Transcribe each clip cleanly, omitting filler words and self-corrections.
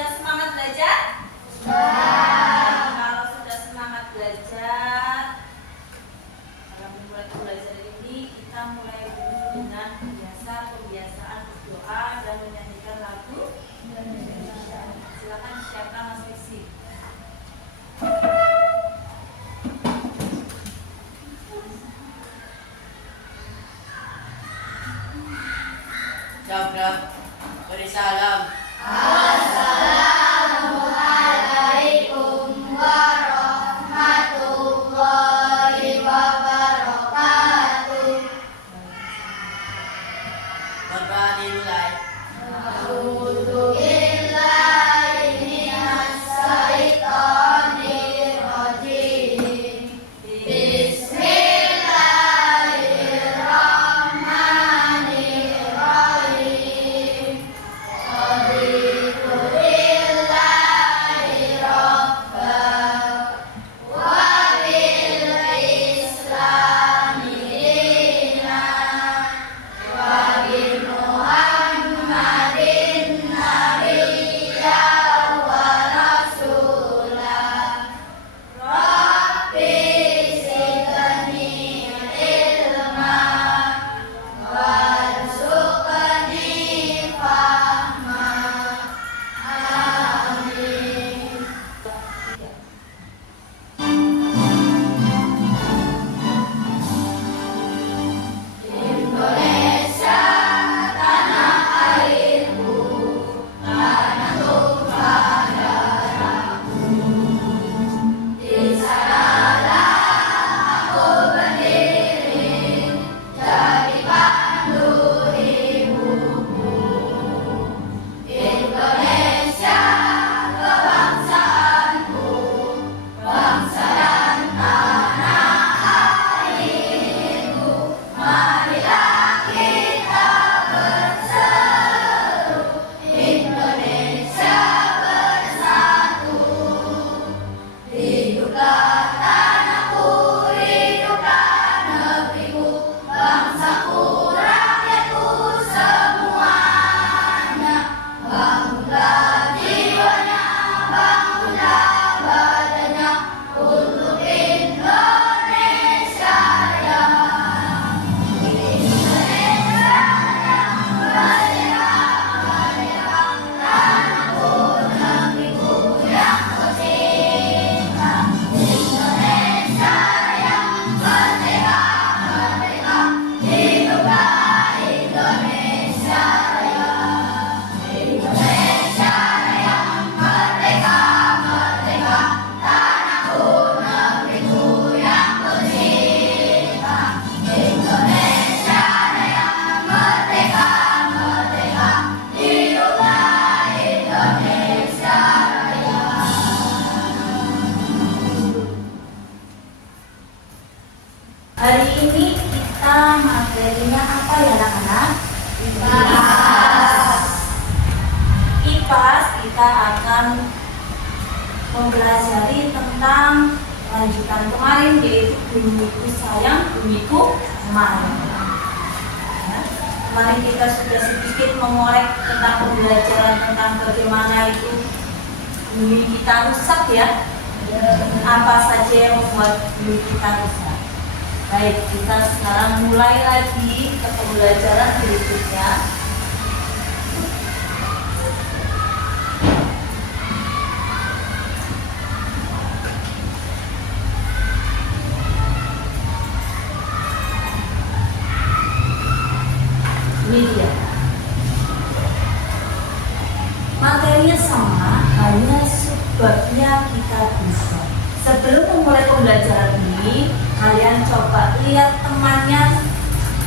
Sudah semangat belajar? Kalau sudah semangat belajar, dalam memulai pembelajaran ini kita mulai dulu dengan pembiasaan berdoa dan menyanyikan lagu. Silakan siapkan Mas Fiksi. Jawab, beri salam. Assalamualaikum warahmatullahi wabarakatuh. Berdoa dimulai. A'udzubillahi minasyaitonir rajim. Bismillahirrahmanirrahim. Raditu billahi rabban wa bil islami dinan wa bi Muhammadin nabiyyan wa rasulan. Rabbi zidni ilman warzuqni fahman. Amin. Indonesia tanah airku, tanah tumpah darahku. Di sanalah aku berdiri, jadi pandu hidupku. Indonesia kebangsaanku, bangsa dan tanah airku. Marilah kita berseru, Indonesia bersatu. Hiduplah tanahku, hiduplah negeriku, bangsaku, rakyatku semuanya. Bangunlah jiwanya, bangunlah badannya untuk Indonesia Raya. Indonesia yang merdeka, merdeka, tanahku, negeriku yang kucinta. Indonesia yang merdeka, merdeka, hiduplah Indonesia Raya. Indonesia yang merdeka, merdeka, tanahku, negeriku yang kucinta. Indonesia yang merdeka, merdeka, hiduplah Indonesia Raya. Hari ini kita materinya apa ya anak-anak? IPAS kita akan mempelajari tentang lanjutan kemarin, yaitu bumiku sayang, bumiku aman. Ya, kemarin kita sudah sedikit mengorek tentang pembelajaran tentang bagaimana itu bumi kita rusak ya. Apa saja yang membuat bumi kita rusak. Baik, kita sekarang mulai lagi ke pembelajaran berikutnya. Ini dia. Materinya sama, hanya sebabnya kita bisa. Sebelum memulai pembelajaran ini, kalian coba lihat temannya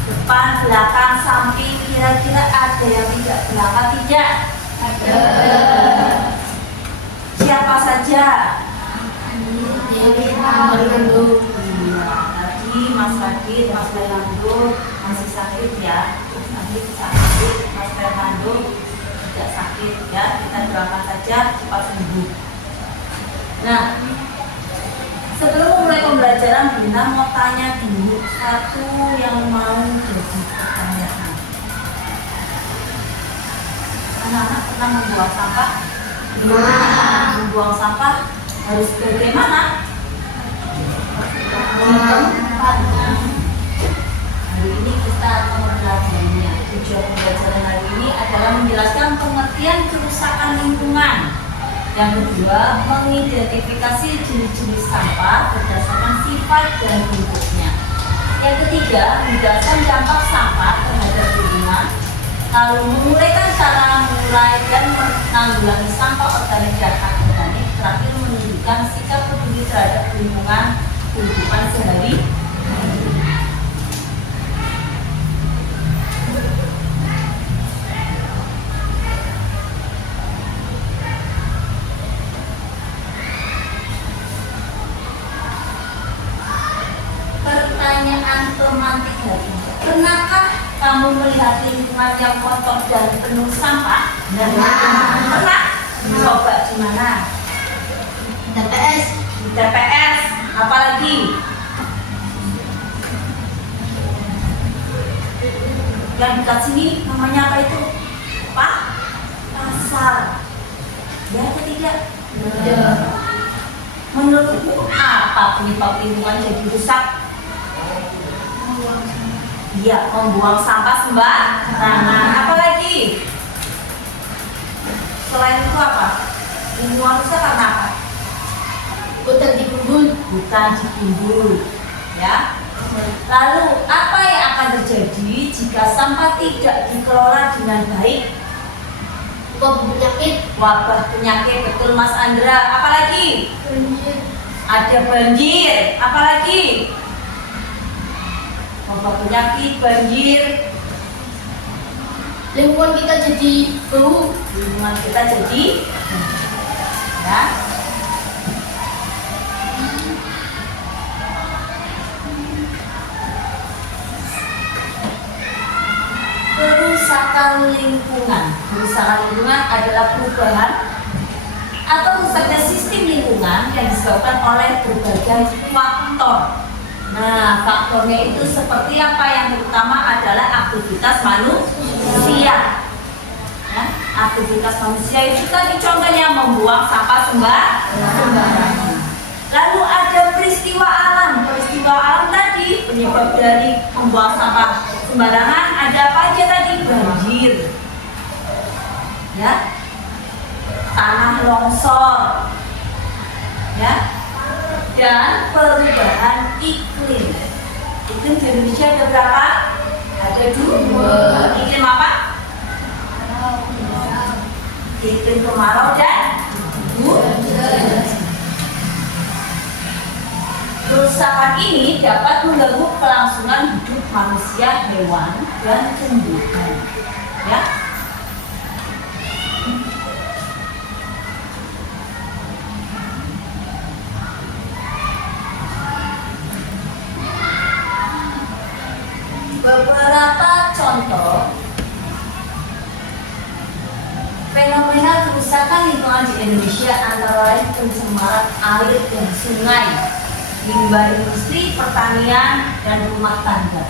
depan, belakang, samping, kira-kira ada yang tidak belakang tidak? Ada. Siapa saja? Iya, tadi Mas Radit, Mas Fernando masih sakit ya. Sakit, Mas Fernando tidak sakit ya. Kita doakan saja cepat sembuh. Nah, sebelum mulai pembelajaran, Bina mau tanya dulu satu yang mau jadi pertanyaan. Anak-anak pernah membuang sampah? Membuang sampah harus bagaimana? Tempatnya. Hari ini kita akan mempelajarinya. Tujuan pembelajaran hari ini adalah menjelaskan pengertian kerusakan lingkungan. Yang kedua, mengidentifikasi jenis-jenis sampah berdasarkan sifat dan bentuknya. Yang ketiga, menjelaskan dampak sampah terhadap lingkungan. Lalu menguraikan cara mengurai dan menanggulangi sampah organik dan anorganik. Terakhir, menunjukkan sikap peduli terhadap lingkungan kehidupan sehari-hari. Pertanyaan pemantik hari ini. Pernahkah kamu melihat lingkungan yang kotor dan penuh sampah? Pernah? Coba di mana? TPS. Di TPS. Apalagi? Yang dekat sini namanya apa itu? Pak? Pasar. Ya atau tidak? Ya. Menurutmu apa penyebab lingkungan jadi rusak? Iya, membuang sampah sembarangan. Apalagi? Selain itu apa? Lingkungan rusak karena apa? Hutan dikumpul. Bukan ditimbul, ya. Lalu apa yang akan terjadi jika sampah tidak dikelola dengan baik? Penyakit. Wabah penyakit, betul Mas Andra. Apalagi? Banjir. Ada banjir. Apalagi? Wabah penyakit, banjir. Lingkungan kita jadi bau. Lingkungan kita jadi, ya. Kerusakan lingkungan. Kerusakan lingkungan adalah perubahan atau rusaknya sistem lingkungan yang disebabkan oleh berbagai faktor. Nah, faktornya itu seperti apa? Yang terutama adalah aktivitas manusia. Ya, aktivitas manusia itu tadi contohnya membuang sampah sembarangan. Lalu ada peristiwa alam. Peristiwa alam tadi penyebab dari membuang sampah sembarangan ada apa aja tadi? Banjir, ya, tanah longsor, ya, dan perubahan iklim. Iklim di Indonesia ada berapa? Ada 2. Iklim apa? Iklim kemarau dan hujan. Kerusakan ini dapat mengganggu kelangsungan hidup manusia, hewan, dan tumbuhan. Ya. Beberapa contoh fenomena kerusakan lingkungan di Indonesia antara lain pencemaran air dan sungai, limbah industri, pertanian, dan rumah tangga.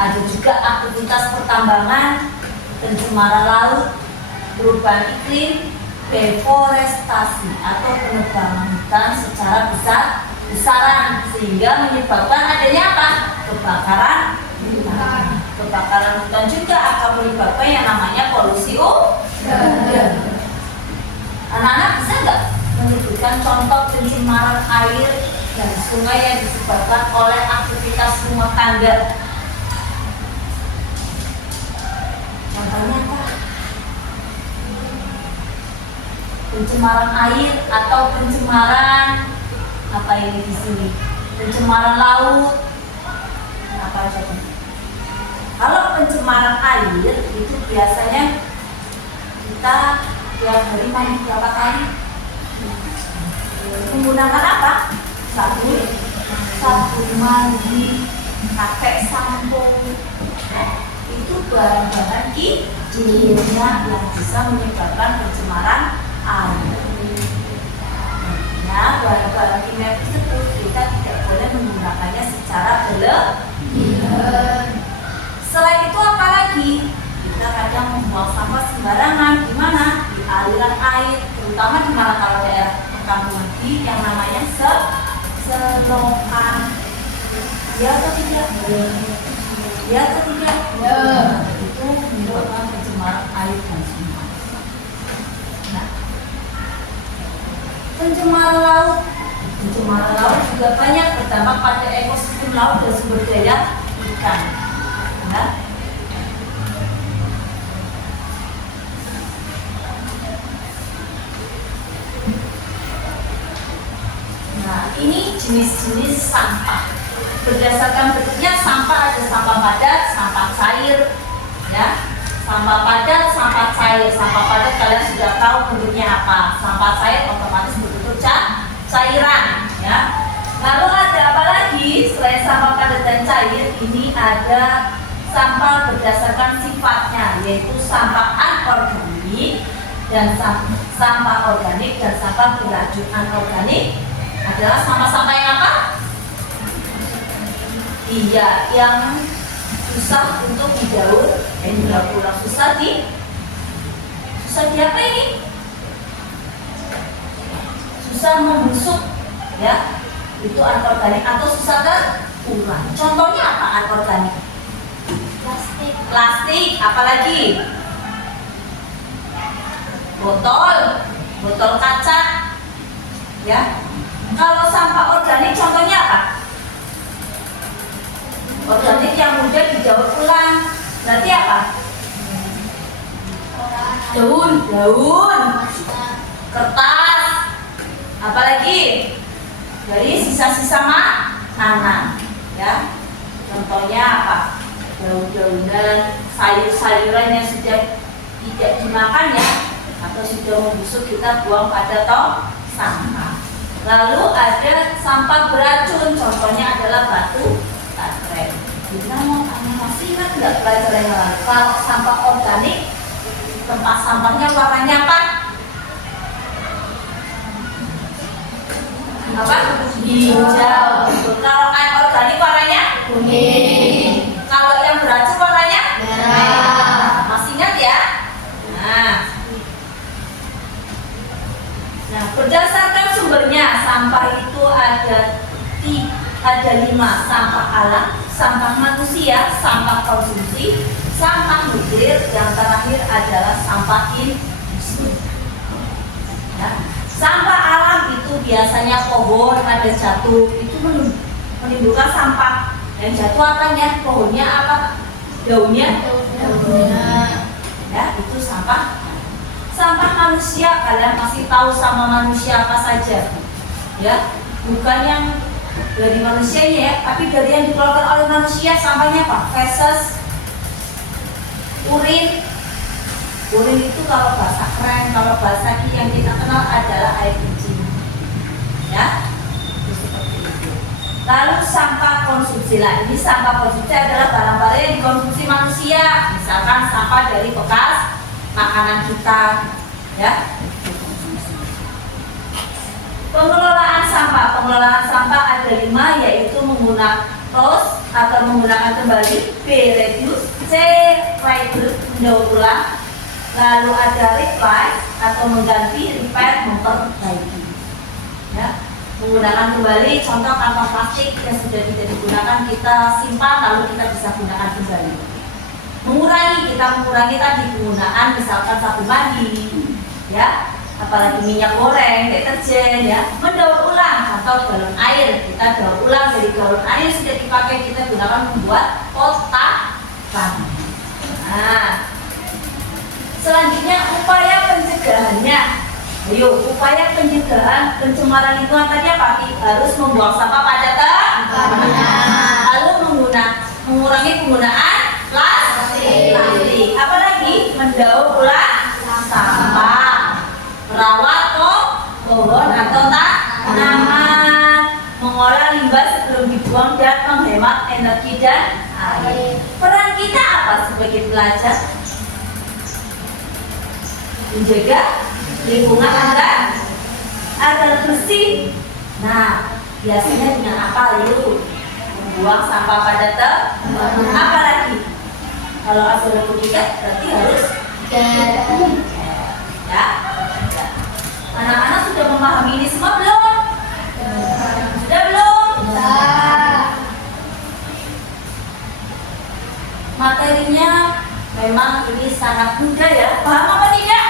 Ada juga aktivitas pertambangan, pencemaran laut, perubahan iklim, deforestasi atau penebangan hutan secara besar-besaran sehingga menyebabkan adanya apa? Kebakaran hutan. Kebakaran hutan juga akan menyebabkan yang namanya polusi udara. Anak-anak bisa nggak menyebutkan contoh pencemaran air dan sungai yang disebabkan oleh aktivitas rumah tangga? Contohnya apa? Pencemaran air atau pencemaran apa ini di sini? Pencemaran laut. Apa aja? Kalau pencemaran air itu biasanya kita tiap hari mandi berapa kali? Menggunakan apa? Sabun mandi, pakai sampo. Itu bahan-bahan kimia yang bisa menyebabkan pencemaran air. Ya, bahan-bahan kimia tersebut kita tidak boleh menggunakannya secara berlebihan. Selain itu apalagi? Kita kadang membuang sampah sembarangan di mana? Di aliran air, terutama di mana kalau daerah perkampungan di yang namanya selokan. Ya atau tidak? Ya atau tidak? Ya. Itu menyebabkan pencemaran air dan sungai. Nah, pencemaran laut. Pencemaran laut juga banyak berdampak pada ekosistem laut dan sumber daya ikan. Nah, ini jenis-jenis sampah. Berdasarkan bentuknya sampah ada sampah padat, sampah cair, ya. Sampah padat, sampah cair. Sampah padat kalian sudah tahu bentuknya apa. Sampah cair otomatis berbentuk cairan, ya. Lalu ada apa lagi selain sampah padat dan cair? Ini ada sampah berdasarkan sifatnya, yaitu sampah anorganik dan sampah organik dan sampah beracun. Anorganik adalah sampah-sampah yang apa? Iya, yang susah untuk didaur ulang, susah di apa ini? Susah membusuk, ya. Itu anorganik atau susah terurai. Contohnya apa anorganik? Plastik, apalagi? Botol kaca, ya. Kalau sampah organik contohnya apa? Organik yang mudah didaur ulang. Berarti apa? Daun, kertas, apalagi? Dari sisa-sisa makanan, ya. Contohnya apa? Daun-daunan, sayur-sayuran yang sudah tidak dimakan, ya, atau sudah membusuk kita buang pada tong sampah. Lalu ada sampah beracun, contohnya adalah batu baterai. Kita masih ingat nggak pelajaran yang lalu? Kalau sampah organik, tempat sampahnya warnanya apa? Apa? Hijau. Kalau anorganik warnanya? Kuning. Kalau yang beracun warnanya? Merah. Masih ingat ya? Nah, berdasarkan sumbernya, sampah itu ada 5: sampah alam, sampah manusia, sampah konsumsi, sampah nuklir, yang terakhir adalah sampah industri. Ya. Sampah alam itu biasanya pohon ada jatuh, itu menimbulkan sampah. Yang jatuh apanya? Pohonnya apa? Daunnya? Ya, itu sampah. Sampah manusia, kalian pasti tahu sama manusia apa saja, ya, bukan yang dari manusianya, ya, tapi dari yang dikeluarkan oleh manusia. Sampahnya apa? Feses, urin. Urin itu kalau bahasa keren, kalau bahasa yang kita kenal adalah air kencing, ya, itu seperti itu. Lalu sampah konsumsi. Lah, ini sampah konsumsi adalah barang-barang yang dikonsumsi manusia, misalkan sampah dari bekas makanan kita, ya. Pengelolaan sampah ada 5, yaitu menggunakan atau menggunakan kembali, B reduce, C recycle mendaur ulang, lalu ada replace atau mengganti, repair memperbaiki, ya. Menggunakan kembali, contoh kantong plastik yang sudah tidak digunakan kita simpan lalu kita bisa gunakan kembali. Kita mengurangi tadi penggunaan misalkan sabun mandi, ya, apalagi minyak goreng, deterjen, ya. Mendaur ulang, contoh galon air, kita daur ulang dari galon air sudah dipakai kita gunakan membuat kotakan. Nah, selanjutnya upaya pencegahannya. Ayo, upaya pencegahan pencemaran lingkungan tadi apa? Harus membuang sampah pada tempatnya. Lalu mengurangi penggunaan plastik. Apalagi mendaur ulang sampah, merawat pohon atau tanaman, mengolah limbah sebelum dibuang dan menghemat energi dan air. Peran kita apa sebagai pelajar? Menjaga lingkungan agar bersih. Nah, biasanya dengan apa? Yuk, membuang sampah pada tempatnya. Apa lagi? Kalau ada bertiga berarti harus ya. anak muda ya. Paham apa tidak?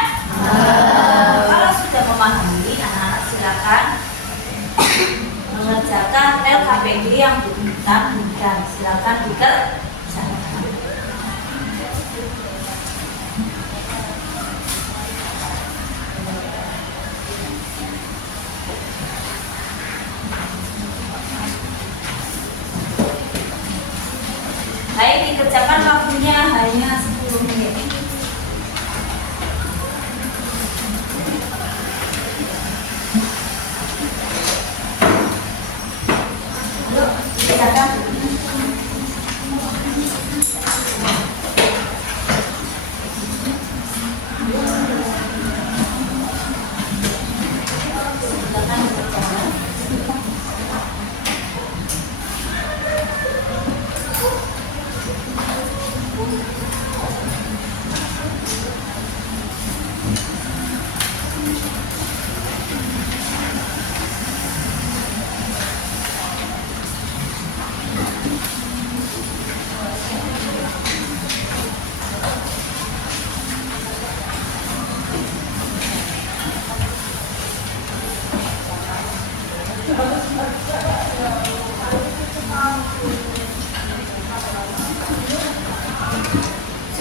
Kalau sudah memahami, anak-anak silakan mengerjakan LKPD yang kita berikan. Silakan dikerjakan. Baik, dikerjakan waktunya hanya 10 menit. Ayo, dikerjakan. Silakan dikerjakan.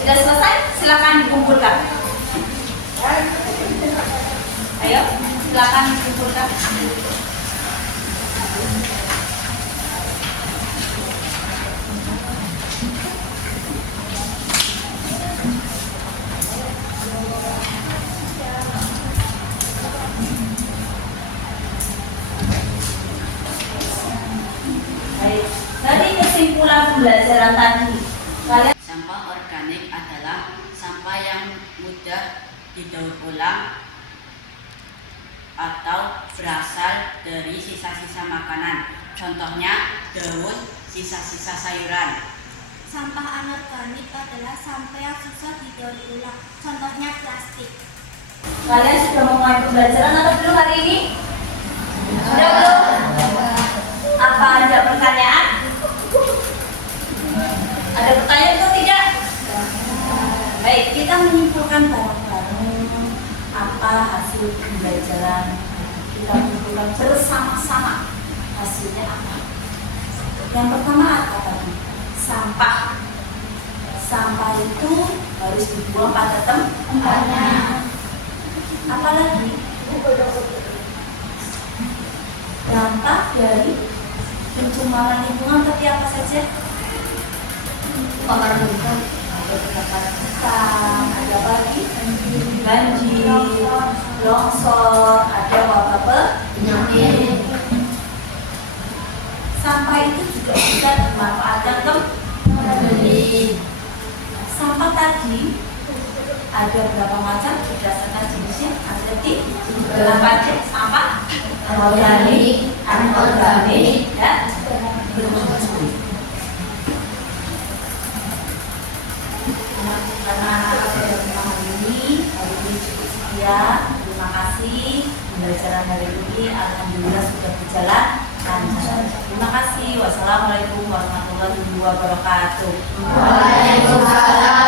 Sudah selesai? Silakan dikumpulkan. Ayo, silakan dikumpulkan. Baik, dari kesimpulan pembelajaran tadi, kalian Sampah organik adalah sampah yang mudah didaur ulang atau berasal dari sisa-sisa makanan. Contohnya daun, sisa-sisa sayuran. Sampah anorganik adalah sampah yang susah didaur ulang. Contohnya plastik. Kalian sudah memulai pembelajaran atau belum hari ini? Sudah belum? Apa ada pertanyaan? Ada pertanyaan atau tidak? Baik, kita menyimpulkan bareng-bareng apa hasil pembelajaran. Kita menyimpulkan bersama-sama hasilnya apa. Yang pertama apa tadi? Sampah. Sampah itu harus dibuang pada tempatnya. Apalagi dampak dari pencemaran lingkungan tapi apa saja? Kebakaran hutan, ada kebakaran hutan, ada apa lagi? Banjir, longsor, ada wabah penyakit. Sampah itu juga bisa dimanfaatkan kembali. Sampah tadi ada berapa macam berdasarkan jenisnya? Ada berapa jenis sampah? Organik, anorganik, dan bermutu. Karena anak-anak sudah memahami ini, hari ini cukup sekian. Terima kasih. Pembelajaran hari ini alhamdulillah sudah berjalan lancar. Terima kasih. Wassalamualaikum warahmatullahi wabarakatuh. Waalaikumsalam.